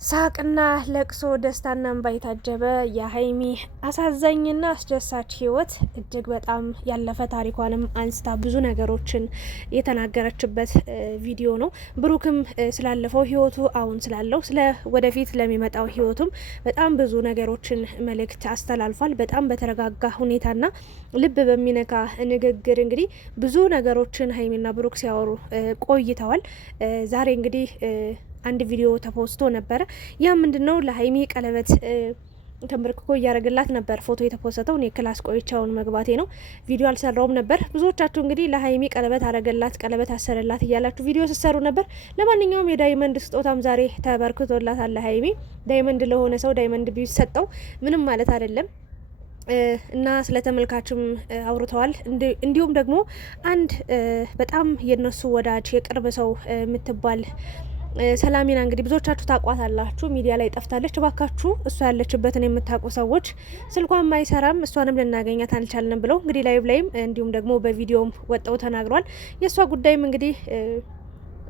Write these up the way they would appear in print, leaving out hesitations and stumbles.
ሳቅና ለቅሶ ደስታና እንባ የታጀበ የሀይሚ አሳዛኝና አስደሳች ህይወት እጅግ በጣም ያለፈ ታሪኳንም አንስታ ብዙ ነገሮችን የተናገረችበት ቪዲዮ ነው። ብሩክም ስላለፈው ህይወቱ አሁን ስላለው ስለ ወደፊት ለሚመጣው ህይወቱም በጣም ብዙ ነገሮችን መልእክት አስተላልፏል። በጣም በተረጋጋ ሁኔታና ልብ በሚነካ ንግግር እንግዲህ ብዙ ነገሮችን ሀይሚና ብሩክ ሲያወሩ ቆይተዋል። ዛሬ እንግዲህ አንድ ቪዲዮ ተፖስቶ ነበረ። ያ ምንድነው ለሀይሚ ቀለበት ተንበርክኮ እያደረገላት ነበር ፎቶ የተፖሰተው። እኔ ክላስ ቆይቻውን መግባቴ ነው ቪዲዮ አልሰራውም ነበር። ብዙዎቻችሁ እንግዲህ ለሀይሚ ቀለበት አረገላት፣ ቀለበት አሰረላት እያላችሁ ቪዲዮ ስትሰሩ ነበር። ለማንኛውም የዳይመንድ ስጦታም ዛሬ ተበርክቶላታል። ሀይሚ ዳይመንድ ለሆነ ሰው ዳይመንድ ቢሰጠው ምንም ማለት አይደለም እና ስለ ተመልካችም አውርተዋል። እንዲሁም ደግሞ አንድ በጣም የነሱ ወዳጅ የቅርብ ሰው የምትባል ሰላሚና እንግዲህ ብዙዎቻችሁ ታቋታላችሁ። ሚዲያ ላይ ጠፍታለች። እባካችሁ እሷ ያለችበትን የምታውቁ ሰዎች ስልኳም አይሰራም፣ እሷንም ልናገኛት አልቻልንም ብለው እንግዲህ ላይቭ ላይም እንዲሁም ደግሞ በቪዲዮም ወጣው ተናግሯል። የእሷ ጉዳይም እንግዲህ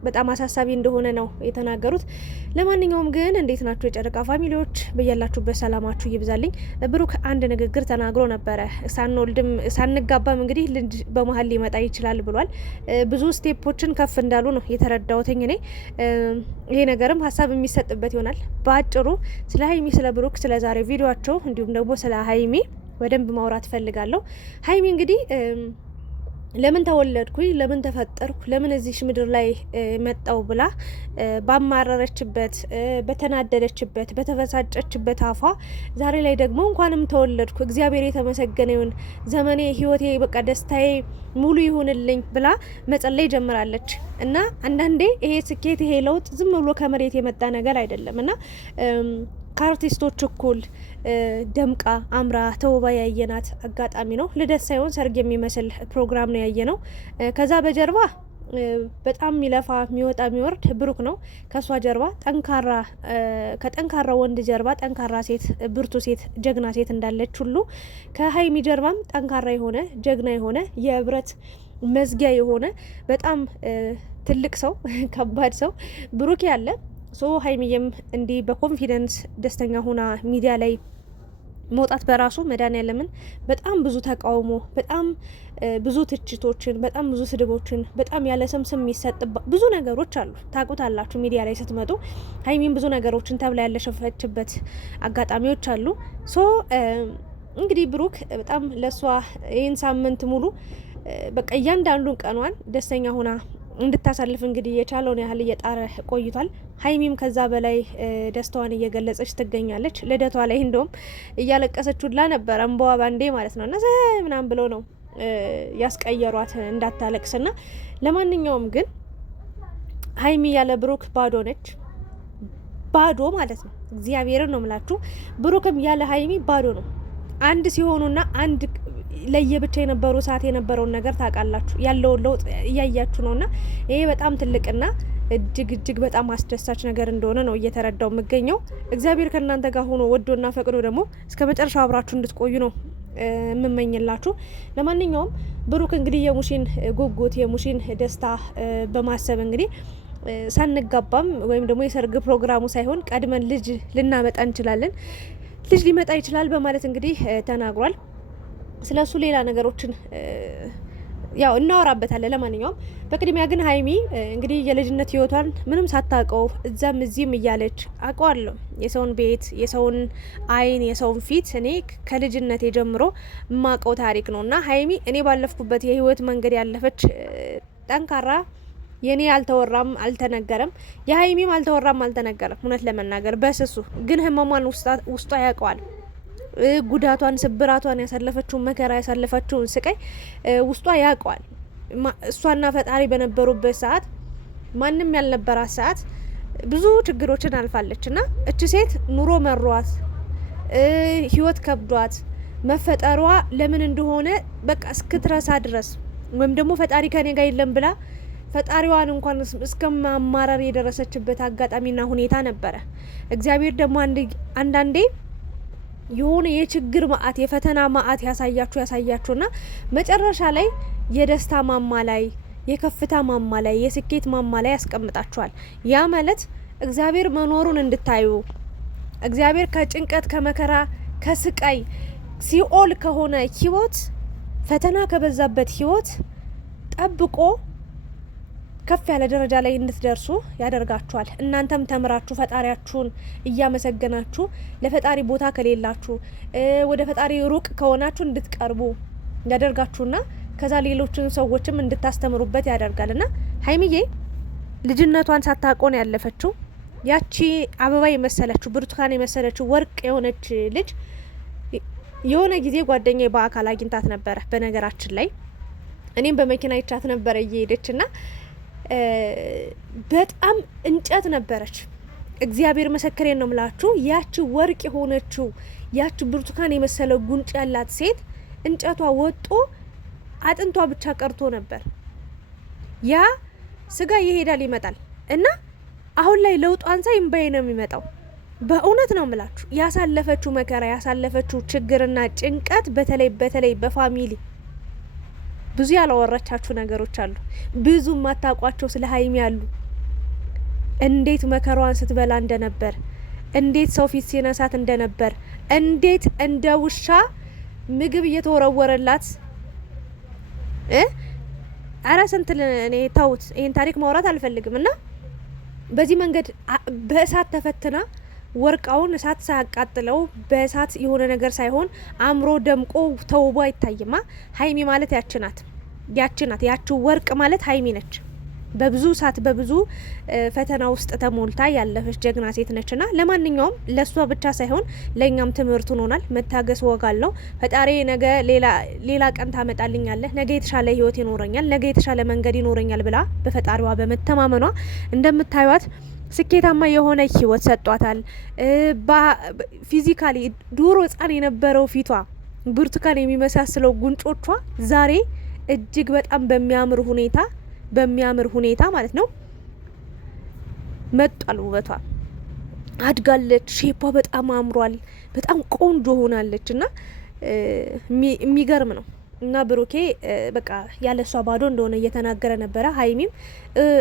በጣም አሳሳቢ እንደሆነ ነው የተናገሩት። ለማንኛውም ግን እንዴት ናችሁ የጨረቃ ፋሚሊዎች? በያላችሁበት ሰላማችሁ ይብዛልኝ። ብሩክ አንድ ንግግር ተናግሮ ነበረ። ሳንወልድም ሳንጋባም እንግዲህ ልጅ በመሀል ሊመጣ ይችላል ብሏል። ብዙ ስቴፖችን ከፍ እንዳሉ ነው የተረዳሁትኝ እኔ። ይሄ ነገርም ሀሳብ የሚሰጥበት ይሆናል። በአጭሩ ስለ ሀይሚ፣ ስለ ብሩክ፣ ስለ ዛሬ ቪዲዮቸው እንዲሁም ደግሞ ስለ ሀይሚ በደንብ ማውራት ፈልጋለሁ። ሀይሚ እንግዲህ ለምን ተወለድኩኝ፣ ለምን ተፈጠርኩ፣ ለምን እዚህ ምድር ላይ መጣው ብላ ባማረረችበት፣ በተናደደችበት፣ በተበሳጨችበት አፏ ዛሬ ላይ ደግሞ እንኳንም ተወለድኩ እግዚአብሔር የተመሰገነ ይሁን፣ ዘመኔ፣ ህይወቴ፣ በቃ ደስታዬ ሙሉ ይሁንልኝ ብላ መጸለይ ጀምራለች። እና አንዳንዴ ይሄ ስኬት፣ ይሄ ለውጥ ዝም ብሎ ከመሬት የመጣ ነገር አይደለም እና ከአርቲስቶች እኩል ደምቃ አምራ ተውባ ያየናት አጋጣሚ ነው። ልደት ሳይሆን ሰርግ የሚመስል ፕሮግራም ነው ያየ ነው። ከዛ በጀርባ በጣም የሚለፋ የሚወጣ የሚወርድ ብሩክ ነው። ከሷ ጀርባ ከጠንካራ ወንድ ጀርባ ጠንካራ ሴት፣ ብርቱ ሴት፣ ጀግና ሴት እንዳለች ሁሉ ከሀይሚ ጀርባም ጠንካራ የሆነ ጀግና የሆነ የብረት መዝጊያ የሆነ በጣም ትልቅ ሰው ከባድ ሰው ብሩክ ያለ ሀይሚዬም እንዲህ በኮንፊደንስ ደስተኛ ሆና ሚዲያ ላይ መውጣት በራሱ መድኃኒዓለምን በጣም ብዙ ተቃውሞ፣ በጣም ብዙ ትችቶችን፣ በጣም ብዙ ስድቦችን፣ በጣም ያለ ስም የሚሰጥ ብዙ ነገሮች አሉ። ታውቁታላችሁ። ሚዲያ ላይ ስትመጡ ሀይሚም ብዙ ነገሮችን ተብላ ያለሸፈችበት አጋጣሚዎች አሉ። እንግዲህ ብሩክ በጣም ለሷ ይህን ሳምንት ሙሉ በቃ እያንዳንዱን ቀኗን ደስተኛ ሆና እንድታሳልፍ እንግዲህ የቻለውን ያህል እየጣረ ቆይቷል። ሀይሚም ከዛ በላይ ደስታዋን እየገለጸች ትገኛለች። ልደቷ ላይ እንደውም እያለቀሰች ሁላ ነበረ፣ እንባዋ ባንዴ ማለት ነው። እና ምናምን ብለው ነው ያስቀየሯት እንዳታለቅስና። ለማንኛውም ግን ሀይሚ ያለ ብሩክ ባዶ ነች፣ ባዶ ማለት ነው። እግዚአብሔርን ነው ምላችሁ። ብሩክም ያለ ሀይሚ ባዶ ነው። አንድ ሲሆኑና አንድ ለየብቻ የነበሩ ሰዓት የነበረውን ነገር ታውቃላችሁ። ያለውን ለውጥ እያያችሁ ነውና ይሄ በጣም ትልቅና እጅግ በጣም አስደሳች ነገር እንደሆነ ነው እየተረዳው የምገኘው። እግዚአብሔር ከእናንተ ጋር ሆኖ ወዶና ፈቅዶ ደግሞ እስከ መጨረሻው አብራችሁ እንድትቆዩ ነው የምመኝላችሁ። ለማንኛውም ብሩክ እንግዲህ የሙሽን ጉጉት የሙሽን ደስታ በማሰብ እንግዲህ ሳንጋባም ወይም ደግሞ የሰርግ ፕሮግራሙ ሳይሆን ቀድመን ልጅ ልናመጣ እንችላለን፣ ልጅ ሊመጣ ይችላል በማለት እንግዲህ ተናግሯል። ስለሱ ሌላ ነገሮችን ያው እናወራበታለን። ለማንኛውም በቅድሚያ ግን ሀይሚ እንግዲህ የልጅነት ህይወቷን ምንም ሳታውቀው እዛም እዚህም እያለች አውቀዋለሁ። የሰውን ቤት፣ የሰውን አይን፣ የሰውን ፊት እኔ ከልጅነት ጀምሮ የማውቀው ታሪክ ነው እና ሀይሚ እኔ ባለፍኩበት የህይወት መንገድ ያለፈች ጠንካራ፣ የኔ አልተወራም አልተነገረም፣ የሀይሚም አልተወራም አልተነገረም። እውነት ለመናገር በስሱ ግን ህመሟን ውስጧ ያውቀዋል። ጉዳቷን፣ ስብራቷን፣ ያሳለፈችውን መከራ፣ ያሳለፈችውን ስቃይ ውስጧ ያውቀዋል። እሷና ፈጣሪ በነበሩበት ሰዓት፣ ማንም ያልነበራት ሰዓት ብዙ ችግሮችን አልፋለች እና እች ሴት ኑሮ መሯት፣ ህይወት ከብዷት መፈጠሯ ለምን እንደሆነ በቃ እስክትረሳ ድረስ ወይም ደግሞ ፈጣሪ ከኔ ጋር የለም ብላ ፈጣሪዋን እንኳን እስከማማረር የደረሰችበት አጋጣሚና ሁኔታ ነበረ። እግዚአብሔር ደግሞ አንዳንዴ የሆነ የችግር ማአት የፈተና ማአት ያሳያችሁና መጨረሻ ላይ የደስታ ማማ ላይ የከፍታ ማማ ላይ የስኬት ማማ ላይ ያስቀምጣችኋል። ያ ማለት እግዚአብሔር መኖሩን እንድታዩ እግዚአብሔር ከጭንቀት ከመከራ ከስቃይ ሲኦል ከሆነ ህይወት ፈተና ከበዛበት ህይወት ጠብቆ ከፍ ያለ ደረጃ ላይ እንድትደርሱ ያደርጋችኋል። እናንተም ተምራችሁ ፈጣሪያችሁን እያመሰገናችሁ ለፈጣሪ ቦታ ከሌላችሁ ወደ ፈጣሪ ሩቅ ከሆናችሁ እንድትቀርቡ ያደርጋችሁና ከዛ ሌሎችን ሰዎችም እንድታስተምሩበት ያደርጋልና ሀይሚዬ ልጅነቷን ሳታቆን ያለፈችው ያቺ አበባ የመሰለችው ብርቱካን የመሰለችው ወርቅ የሆነች ልጅ የሆነ ጊዜ ጓደኛዬ በአካል አግኝታት ነበረ። በነገራችን ላይ እኔም በመኪና ይቻት ነበረ እየሄደችና በጣም እንጨት ነበረች። እግዚአብሔር መሰከሬን ነው ምላችሁ። ያቺ ወርቅ የሆነችው ያቺ ብርቱካን የመሰለው ጉንጭ ያላት ሴት እንጨቷ ወጦ አጥንቷ ብቻ ቀርቶ ነበር። ያ ስጋ ይሄዳል ይመጣል እና አሁን ላይ ለውጧን ሳይ እምባዬ ነው የሚመጣው። በእውነት ነው ምላችሁ። ያሳለፈችው መከራ ያሳለፈችው ችግርና ጭንቀት በተለይ በፋሚሊ ብዙ ያላወራቻችሁ ነገሮች አሉ። ብዙ ማታቋቸው ስለ ሀይሚ አሉ። እንዴት መከራዋን ስትበላ እንደነበር፣ እንዴት ሰው ፊት ሲነሳት እንደነበር፣ እንዴት እንደ ውሻ ምግብ እየተወረወረላት አረ ስንት እኔ ተውት፣ ይሄን ታሪክ ማውራት አልፈልግም። እና በዚህ መንገድ በእሳት ተፈትና ወርቃውን እሳት ሳያቃጥለው በእሳት የሆነ ነገር ሳይሆን አምሮ ደምቆ ተውቦ አይታይማ። ሀይሚ ማለት ያችናት ያቺ ወርቅ ማለት ሀይሚ ነች። በብዙ እሳት በብዙ ፈተና ውስጥ ተሞልታ ያለፈች ጀግና ሴት ነችና ለማንኛውም ለሷ ብቻ ሳይሆን ለኛም ትምህርት ሆኖናል። መታገስ ወጋለው። ፈጣሪ ነገ ሌላ ቀን ታመጣልኛለህ፣ ነገ የተሻለ ህይወት ይኖረኛል፣ ነገ የተሻለ መንገድ ይኖረኛል ብላ በፈጣሪዋ በመተማመኗ እንደምታዩት ስኬታማ የሆነ ህይወት ሰጧታል። ፊዚካሊ ዱሮ ህጻን የነበረው ፊቷ ብርቱካን የሚመሳስለው ጉንጮቿ ዛሬ እጅግ በጣም በሚያምር ሁኔታ ማለት ነው መጧል። ውበቷ አድጋለች። ሼፓ በጣም አምሯል። በጣም ቆንጆ ሆናለች እና የሚገርም ነው። እና ብሩኬ በቃ ያለሷ ባዶ እንደሆነ እየተናገረ ነበረ። ሀይሚም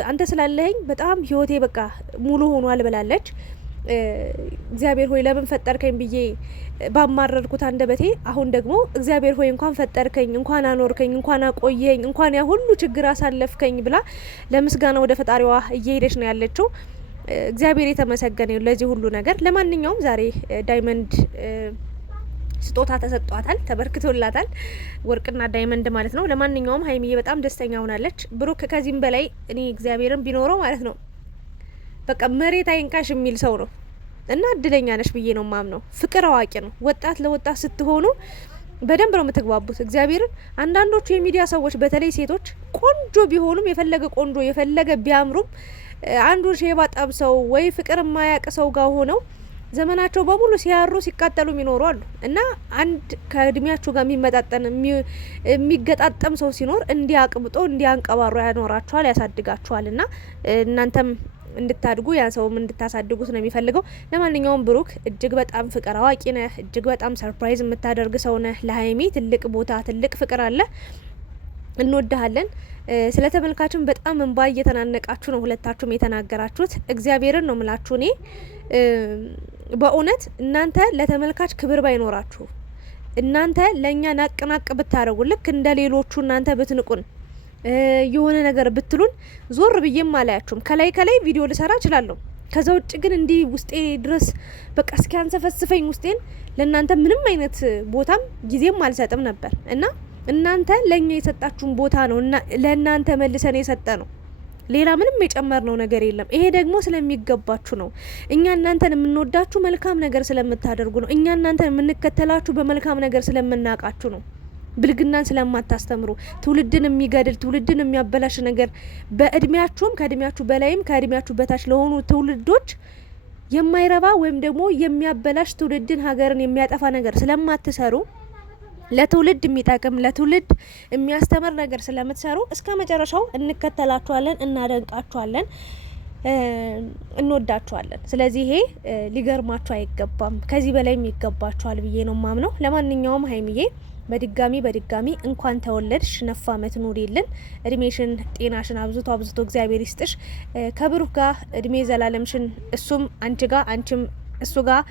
አንተ ስላለኸኝ በጣም ህይወቴ በቃ ሙሉ ሆኗል ብላለች። እግዚአብሔር ሆይ ለምን ፈጠርከኝ ብዬ ባማረርኩት አንደበቴ አሁን ደግሞ እግዚአብሔር ሆይ እንኳን ፈጠርከኝ፣ እንኳን አኖርከኝ፣ እንኳን አቆየኝ፣ እንኳን ያ ሁሉ ችግር አሳለፍከኝ ብላ ለምስጋና ወደ ፈጣሪዋ እየሄደች ነው ያለችው። እግዚአብሔር የተመሰገነ ይሁን ለዚህ ሁሉ ነገር። ለማንኛውም ዛሬ ዳይመንድ ስጦታ ተሰጧታል፣ ተበርክቶላታል። ወርቅና ዳይመንድ ማለት ነው። ለማንኛውም ሀይሚዬ በጣም ደስተኛ ሆናለች። ብሩክ ከዚህም በላይ እኔ እግዚአብሔርን ቢኖረው ማለት ነው በቃ መሬት አይንካሽ የሚል ሰው ነው እና እድለኛ ነሽ ብዬ ነው ማምነው። ፍቅር አዋቂ ነው። ወጣት ለወጣት ስትሆኑ በደንብ ነው የምትግባቡት። እግዚአብሔርን አንዳንዶቹ የሚዲያ ሰዎች በተለይ ሴቶች ቆንጆ ቢሆኑም የፈለገ ቆንጆ የፈለገ ቢያምሩም አንዱ ሼባ ጠብሰው ወይ ፍቅር የማያውቅ ሰው ጋር ሆነው ዘመናቸው በሙሉ ሲያሩ ሲቃጠሉ የሚኖሩ አሉ እና አንድ ከእድሜያችሁ ጋር የሚመጣጠን የሚገጣጠም ሰው ሲኖር እንዲያቅብጦ እንዲያንቀባሩ ያኖራችኋል፣ ያሳድጋችኋል እና እናንተም እንድታድጉ ያ ሰውም እንድታሳድጉት ነው የሚፈልገው። ለማንኛውም ብሩክ እጅግ በጣም ፍቅር አዋቂ ነህ። እጅግ በጣም ሰርፕራይዝ የምታደርግ ሰው ነህ። ለሀይሚ ትልቅ ቦታ ትልቅ ፍቅር አለ። እንወድሃለን። ስለ ተመልካችን በጣም እንባ እየተናነቃችሁ ነው ሁለታችሁም የተናገራችሁት። እግዚአብሔርን ነው ምላችሁ። እኔ በእውነት እናንተ ለተመልካች ክብር ባይኖራችሁ፣ እናንተ ለእኛ ናቅናቅ ብታደርጉ፣ ልክ እንደ ሌሎቹ እናንተ ብትንቁን የሆነ ነገር ብትሉን ዞር ብዬም አላያችሁም። ከላይ ቪዲዮ ልሰራ እችላለሁ። ከዛ ውጭ ግን እንዲህ ውስጤ ድረስ በቃ እስኪያንሰፈስፈኝ ውስጤን ለእናንተ ምንም አይነት ቦታም ጊዜም አልሰጥም ነበር እና እናንተ ለእኛ የሰጣችሁን ቦታ ነው እና ለእናንተ መልሰን የሰጠ ነው። ሌላ ምንም የጨመርነው ነገር የለም። ይሄ ደግሞ ስለሚገባችሁ ነው። እኛ እናንተን የምንወዳችሁ መልካም ነገር ስለምታደርጉ ነው። እኛ እናንተን የምንከተላችሁ በመልካም ነገር ስለምናውቃችሁ ነው። ብልግናን ስለማታስተምሩ፣ ትውልድን የሚገድል ትውልድን የሚያበላሽ ነገር በእድሜያችሁም ከእድሜያችሁ በላይም ከእድሜያችሁ በታች ለሆኑ ትውልዶች የማይረባ ወይም ደግሞ የሚያበላሽ ትውልድን ሀገርን የሚያጠፋ ነገር ስለማትሰሩ ለትውልድ የሚጠቅም ለትውልድ የሚያስተምር ነገር ስለምትሰሩ እስከ መጨረሻው እንከተላችኋለን፣ እናደንቃችኋለን፣ እንወዳችኋለን። ስለዚህ ይሄ ሊገርማችሁ አይገባም፣ ከዚህ በላይም ይገባችኋል ብዬ ነው ማምነው። ለማንኛውም ሀይሚዬ በድጋሚ እንኳን ተወለድሽ፣ ነፍ አመት ኑሪልን፣ እድሜሽን ጤናሽን አብዝቶ እግዚአብሔር ይስጥሽ። ከብሩክ ጋር እድሜ ዘላለምሽን እሱም አንቺ ጋር አንቺም እሱ ጋር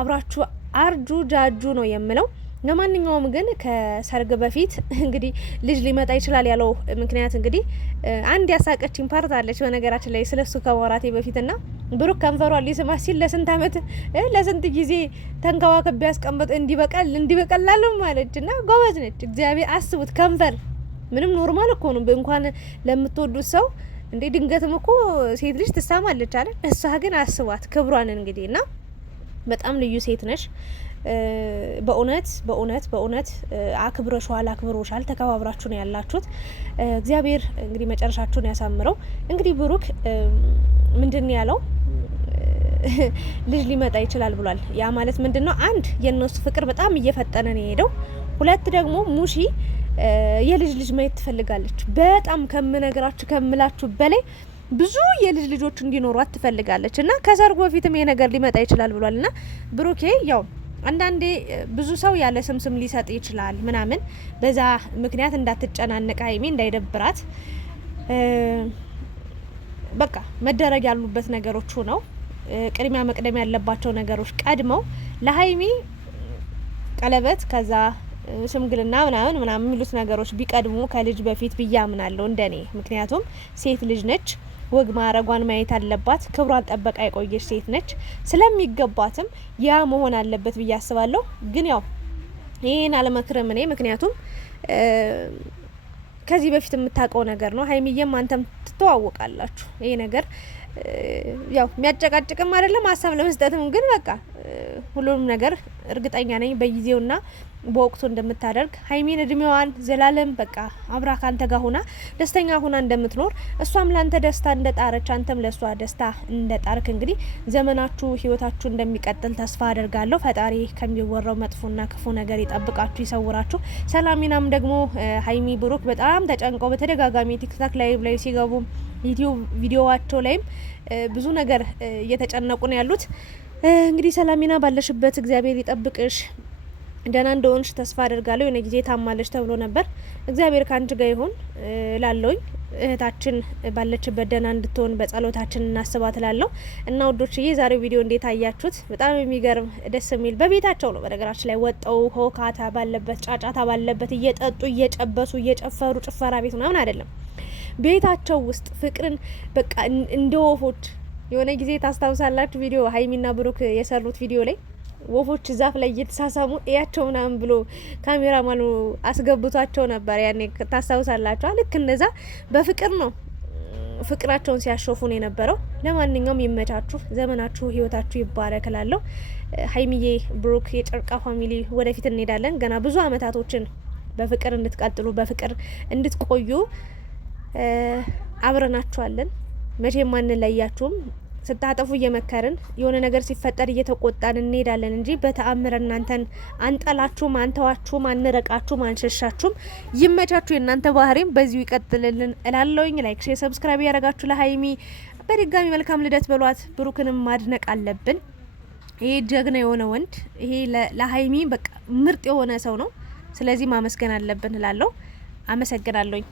አብራችሁ አርጁ ጃጁ ነው የምለው። ለማንኛውም ግን ከሰርግ በፊት እንግዲህ ልጅ ሊመጣ ይችላል ያለው ምክንያት እንግዲህ አንድ ያሳቀችኝ ፓርት አለች በነገራችን ላይ ስለሱ ከወራቴ በፊትና ብሩክ ከንፈሯን ሊስማ ሲል ለስንት አመት ለስንት ጊዜ ተንከባከብ ያስቀምጥ እንዲበቀላሉ ማለችና ጎበዝ ነች። እግዚአብሔር አስቡት፣ ከንፈር ምንም ኖርማል እኮ ነው እንኳን ለምትወዱት ሰው እንዴ። ድንገትም እኮ ሴት ልጅ ትሳማለች አይደል? እሷ ግን አስቧት ክብሯን እንግዲህ እና በጣም ልዩ ሴት ነሽ። በእውነት አክብሮሻል። ተከባብራችሁ ነው ያላችሁት። እግዚአብሔር እንግዲህ መጨረሻችሁን ያሳምረው። እንግዲህ ብሩክ ምንድን ያለው ልጅ ሊመጣ ይችላል ብሏል። ያ ማለት ምንድነው? አንድ የነሱ ፍቅር በጣም እየፈጠነ ነው የሄደው። ሁለት ደግሞ ሙሺ የልጅ ማየት ትፈልጋለች። በጣም ከምላችሁ በላይ ብዙ የልጅ ልጆች እንዲኖሯት ትፈልጋለች እና ከሰርጉ በፊትም ይሄ ነገር ሊመጣ ይችላል ብሏል። እና ብሩኬ ያው አንዳንዴ ብዙ ሰው ያለ ስም ሊሰጥ ይችላል ምናምን፣ በዛ ምክንያት እንዳትጨናነቅ ሀይሚ እንዳይደብራት፣ በቃ መደረግ ያሉበት ነገሮች ሆነው ቅድሚያ መቅደም ያለባቸው ነገሮች ቀድመው ለሀይሚ ቀለበት ከዛ ሽምግልና ምናምን የሚሉት ነገሮች ቢቀድሙ ከልጅ በፊት ብያምናለሁ እንደኔ። ምክንያቱም ሴት ልጅ ነች፣ ወግ ማረጓን ማየት አለባት። ክብሯን ጠበቃ የቆየች ሴት ነች። ስለሚገባትም ያ መሆን አለበት ብዬ አስባለሁ። ግን ያው ይሄን አለመክረም እኔ ምክንያቱም ከዚህ በፊት የምታውቀው ነገር ነው። ሀይሚዬም አንተም ትተዋወቃላችሁ። ይሄ ነገር ያው የሚያጨቃጭቅም አይደለም ሀሳብ ለመስጠትም፣ ግን በቃ ሁሉንም ነገር እርግጠኛ ነኝ በጊዜውና በወቅቱ እንደምታደርግ ሀይሚን እድሜዋን ዘላለም በቃ አብራ ካንተ ጋር ሆና ደስተኛ ሆና እንደምትኖር እሷም ላንተ ደስታ እንደጣረች አንተም ለሷ ደስታ እንደጣርክ እንግዲህ ዘመናችሁ ህይወታችሁ እንደሚቀጥል ተስፋ አደርጋለሁ። ፈጣሪ ከሚወራው መጥፎና ክፉ ነገር ይጠብቃችሁ ይሰውራችሁ። ሰላሚናም ደግሞ ሀይሚ ብሩክ በጣም ተጨንቀው በተደጋጋሚ ቲክታክ ላይ ሲገቡ ዩቲዩብ ቪዲዮዋቸው ላይም ብዙ ነገር እየተጨነቁ ነው ያሉት። እንግዲህ ሰላሚና ባለሽበት እግዚአብሔር ይጠብቅሽ። ደህና እንደሆንሽ ተስፋ አደርጋለሁ። የሆነ ጊዜ ታማለች ተብሎ ነበር። እግዚአብሔር ካንቺ ጋር ይሁን ላለውኝ እህታችን ባለችበት ደህና እንድትሆን በጸሎታችን እናስባት ላለው እና ወዶችዬ የዛሬው ቪዲዮ እንዴት አያችሁት? በጣም የሚገርም ደስ የሚል በቤታቸው ነው በነገራችን ላይ ወጣው ሆካታ ባለበት ጫጫታ ባለበት እየጠጡ እየጨበሱ እየጨፈሩ ጭፈራ ቤት ምናምን አይደለም። ቤታቸው ውስጥ ፍቅርን በቃ እንደ ወፎች የሆነ ጊዜ ታስታውሳላችሁ ቪዲዮ ሀይሚና ብሩክ የሰሩት ቪዲዮ ላይ ወፎች ዛፍ ላይ እየተሳሳሙ እያቸው ምናምን ብሎ ካሜራማኑ አስገብቷቸው ነበር። ያኔ ታስታውሳላችሁ። ልክ እንደዛ በፍቅር ነው ፍቅራቸውን ሲያሾፉ ነው የነበረው። ለማንኛውም ይመቻችሁ፣ ዘመናችሁ ህይወታችሁ ይባረክ እላለሁ። ሀይሚዬ ብሩክ የጨርቃ ፋሚሊ ወደፊት እንሄዳለን። ገና ብዙ አመታቶችን በፍቅር እንድትቀጥሉ በፍቅር እንድትቆዩ አብረናችኋለን። መቼም አንለያችሁም። ስታጠፉ እየመከርን የሆነ ነገር ሲፈጠር እየተቆጣን እንሄዳለን እንጂ በተአምር እናንተን አንጠላችሁም፣ አንተዋችሁም፣ አንረቃችሁም፣ አንሸሻችሁም። ይመቻችሁ። የእናንተ ባህሪም በዚሁ ይቀጥልልን እላለሁኝ። ላይክ፣ ሼር፣ ሰብስክራይብ ያደረጋችሁ ለሀይሚ በድጋሚ መልካም ልደት በሏት። ብሩክንም ማድነቅ አለብን። ይሄ ጀግና የሆነ ወንድ፣ ይሄ ለሀይሚ በቃ ምርጥ የሆነ ሰው ነው። ስለዚህ ማመስገን አለብን እላለሁ። አመሰግናለሁኝ።